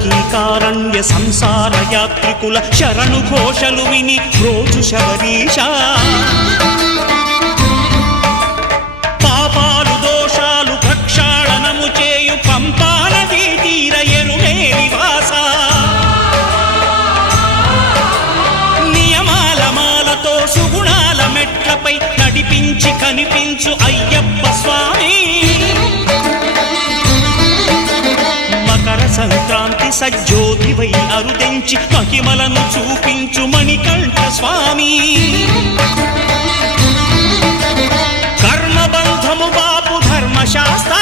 కీకారణ్య సంసార యాత్రికుల శరణు ఘోషలు విని రోజు శబరీష పాపాలు దోషాలు ప్రక్షాళనము చేయు పంపా నదీ తీర ఎరుమే నివాస నియమాల మాలతో సుగుణాల మెట్లపై నడిపించి కనిపించు అయ్యప్ప స్వామి సంక్రాంతి సజ్జోతివై అరుదెంచి మహిమలను చూపించు మణికంఠ స్వామి కర్మబంధము బాపు ధర్మశాస్త్ర